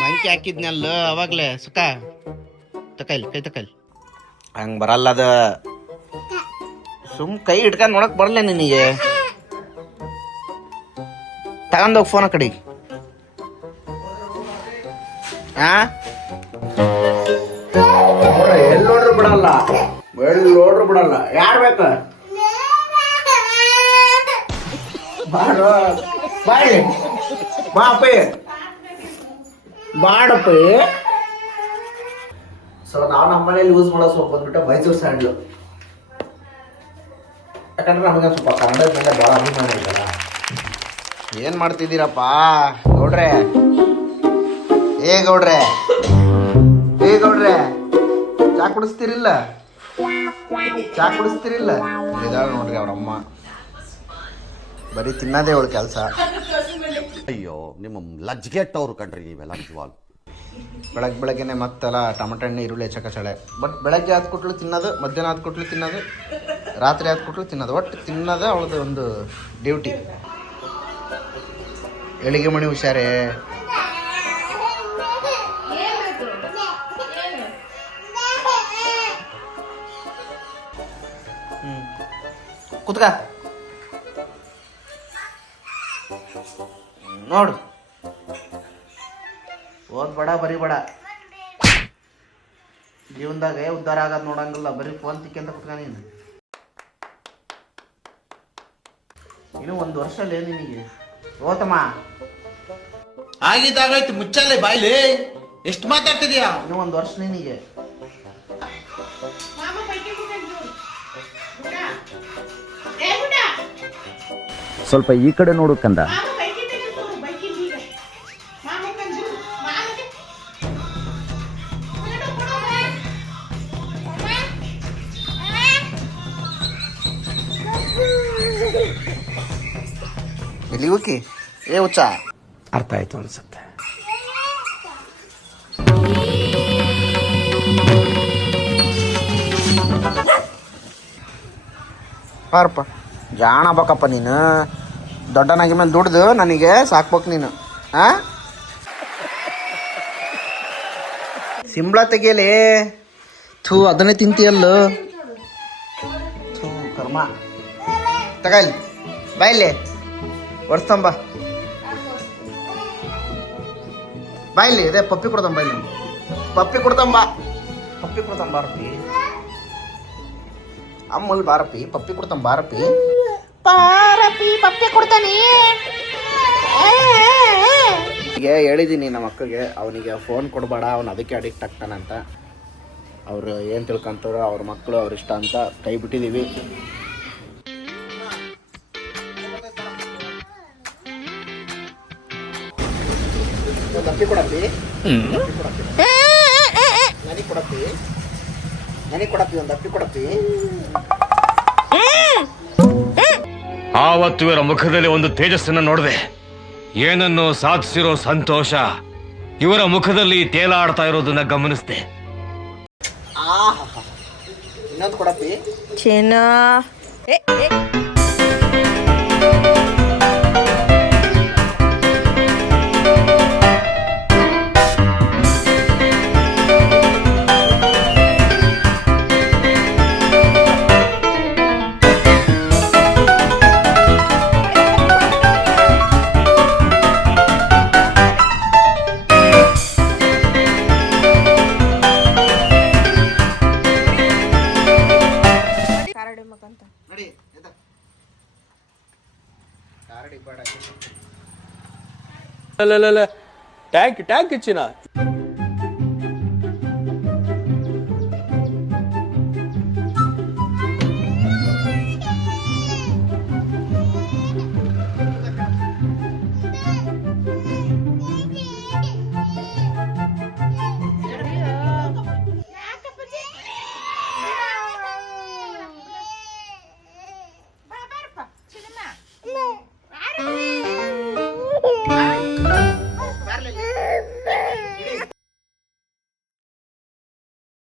Monkey ಹಾಕಿದ್ನಲ್ಲ ಅವಾಗ್ಲೇ ಸುಖ ತಕೈಲ್ ಕೈ ತಕೈಲ್ ಹಂಗ ಬರಲ್ಲ ಅದ ಸುಮ್ ಕೈ ಹಿಡ್ಕೊಂಡ್ ನೋಡಕ್ ಬರಲ್ಲ ನಿನಗೆ ತಗೊಂಡೋಗ್ ಫೋನ್ ಆ ಕಡೆ ಎಲ್ಲಿ ನೋಡ್ರು ಬಿಡಲ್ಲ ಯಾರ್ ಬೇಕ ಬಾಯಿ ಬಾಪಿ ಬಾಡಪ್ಪಿ. ಸೊ ನಾವು ನಮ್ಮ ಮನೇಲಿ ಯೂಸ್ ಮಾಡೋ ಸೋಪ್ ಬಂದ್ಬಿಟ್ಟು ಮೈಸೂರು ಸ್ಯಾಂಡ್ಲು. ಯಾಕಂದ್ರೆ ನಮಗೆ ಸ್ವಲ್ಪ ಕನ್ನಡದ ಮೇಲೆ ಭಾಳ ಅಭಿಮಾನ ಇದಲ್ಲ. ಏನ್ ಮಾಡ್ತಿದ್ದೀರಪ್ಪ ಗೌಡ್ರೆ? ಗೌಡ್ರೆ ಚಾ ಕುಡಿಸ್ತಿರಿಲ್ಲ ಇದಾಳ ನೋಡ್ರಿ ಅವ್ರಮ್ಮ ಬರೀ ತಿನ್ನೋದೇ ಅವಳು ಕೆಲಸ. ಅಯ್ಯೋ ನಿಮ್ಮ ಲಜ್ಗೆಟ್ಟವ್ರು ಕಣ್ರಿ ನೀವೆಲ್ಲ ನಿಜವಾಗ್ಲು. ಬೆಳಗ್ಗೆನೆ ಮತ್ತೆಲ್ಲ ಟೊಮೆಟೊ ಹಣ್ಣು ಈರುಳ್ಳಿ ಹೆಚ್ಚಕಸಳೆ. ಬಟ್ ಬೆಳಗ್ಗೆ ಆದ ಕೊಟ್ಲು ತಿನ್ನೋದು, ಮಧ್ಯಾಹ್ನ ಆದ ಕೊಟ್ಲು ತಿನ್ನೋದು, ರಾತ್ರಿ ಆದ ಕೊಟ್ಲು ತಿನ್ನೋದು, ಒಟ್ಟು ತಿನ್ನೋದೇ ಅವಳದು ಒಂದು ಡ್ಯೂಟಿ. ಎಳಿಗೆ ಮಣಿ ಹುಷಾರೇ. ಕುತ್ಕ ನೋಡು, ಓದ್ಬೇಡ ಬರೀಬೇಡ, ಜೀವನದಾಗ ಉದ್ಧಾರ ಆಗೋದು ನೋಡಂಗಿಲ್ಲ, ಬರೀ ಫೋನ್ ತಿಕ್ಕಂತ ಕುತ್ಕ. ನೀನು ಇನ್ನು 1 ವರ್ಷ ಅಲ್ಲೇ ನಿನಗೆ. ಓತಮ್ಮ ಆಗಿದ್ದಾಗಾಯ್ತು, ಮುಚ್ಚಲ್ಲೇ ಬಾಯ್ಲಿ. ಎಷ್ಟು ಮಾತಾಡ್ತಿದ್ಯಾ? ಇನ್ನು 1 ವರ್ಷ ನಿನಗೆ. ಸ್ವಲ್ಪ ಈ ಕಡೆ ನೋಡು ಕಂದ. ಎಲ್ಲಿ ಹೋಗಿ ಹುಚ್ಚ? ಅರ್ಥ ಆಯ್ತು ಅನ್ಸುತ್ತೆ. ಬಾರಪ್ಪ, ಜಾಣ ಬೇಕಪ್ಪ ನೀನು. ದೊಡ್ಡನಾಗಿ ಮೇಲೆ ದುಡ್ದು ನನಗೆ ಸಾಕ್ಬೇಕು ನೀನು. ಸಿಂಬಳ ತೆಗಿಯಲಿ. ಥೂ, ಅದನ್ನೇ ತಿಂತೀಯಲ್ಲ. ಥೂ ಕರ್ಮ. ತಗಲಿ ಬಾಯ್ಲಿ ಒಡ್ಸ್ತಂಬ ಬಾಯ್ಲಿ. ಅದೇ ಪಪ್ಪಿ ಕೊಡ್ತಂಬ, ಬಾಯ್ಲಿ ಪಪ್ಪಿ ಕೊಡ್ತಂಬಾರಪ್ಪಿ. ಅಮ್ಮಲ್ ಬಾರಪ್ಪಿ, ಪಪ್ಪಿ ಕೊಡ್ತಂಬಾರಪ್ಪಿ. ಪಪ್ಪಿ ಕೊಡ್ತಾನೆ. ಈಗ ಹೇಳಿದ್ದೀನಿ ನಮ್ಮ ಅಕ್ಕಗೆ, ಅವನಿಗೆ ಫೋನ್ ಕೊಡಬೇಡ, ಅವನು ಅದಕ್ಕೆ ಅಡಿಕ್ಟ್ ಆಗ್ತಾನಂತ. ಅವರು ಏನು ತಿಳ್ಕೊಂತಾರೋ ಅವ್ರ ಮಕ್ಕಳು ಅವ್ರ ಇಷ್ಟ ಅಂತ ಕೈ ಬಿಟ್ಟಿದ್ದೀವಿ. ಪಪ್ಪಿ ಕೊಡಪ್ಪಿ, ನನಗೆ ಕೊಡಪ್ಪಿ, ಒಂದು ಅಪ್ಪಿ ಕೊಡಪ್ಪಿ. ಆವತ್ತು ಇವರ ಮುಖದಲ್ಲಿ ಒಂದು ತೇಜಸ್ಸನ್ನು ನೋಡಿದೆ. ಏನನ್ನು ಸಾಧಿಸಿರೋ ಸಂತೋಷ ಇವರ ಮುಖದಲ್ಲಿ ತೇಲಾಡ್ತಾ ಇರೋದನ್ನ ಗಮನಿಸಿದೆ. ಇನ್ನೊಂದು ಕೊಡಪ್ಪಿ. ట్యాంక్ ఇచ్చిన